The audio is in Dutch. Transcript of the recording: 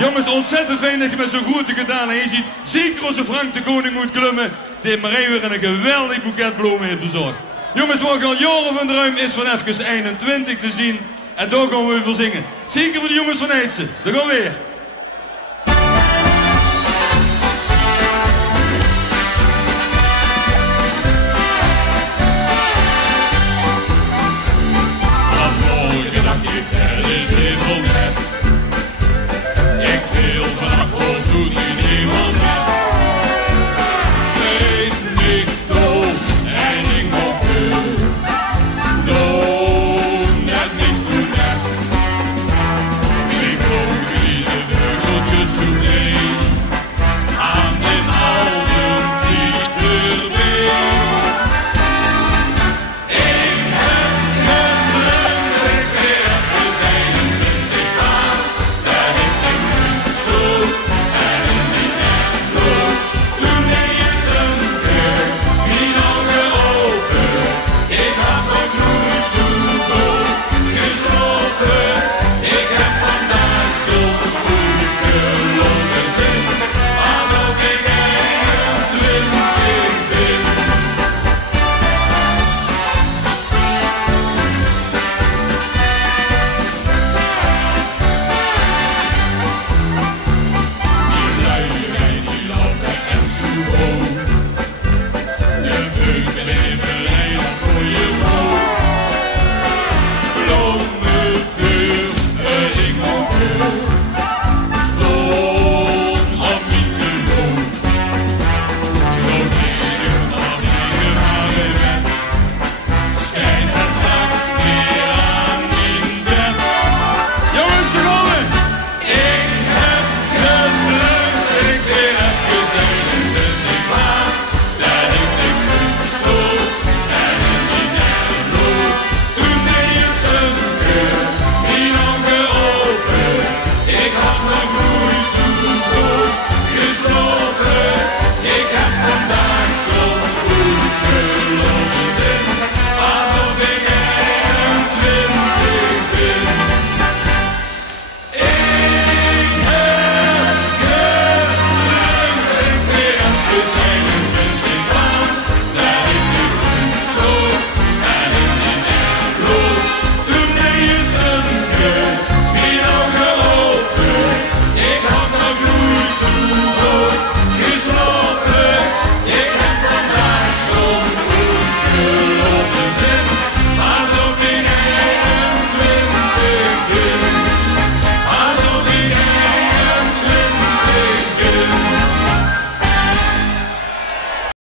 Jongens, ontzettend fijn dat je met zo'n grote gedaan. En je ziet zeker onze Frank de Koning moet klummen. Die heeft Marijn weer een geweldig boeket bloemen heeft bezorgd. Jongens, wat al jaren van de ruim is van even 21 te zien. En daar gaan we weer voor zingen. Zeker voor de jongens van Eidse. Daar gaan we weer.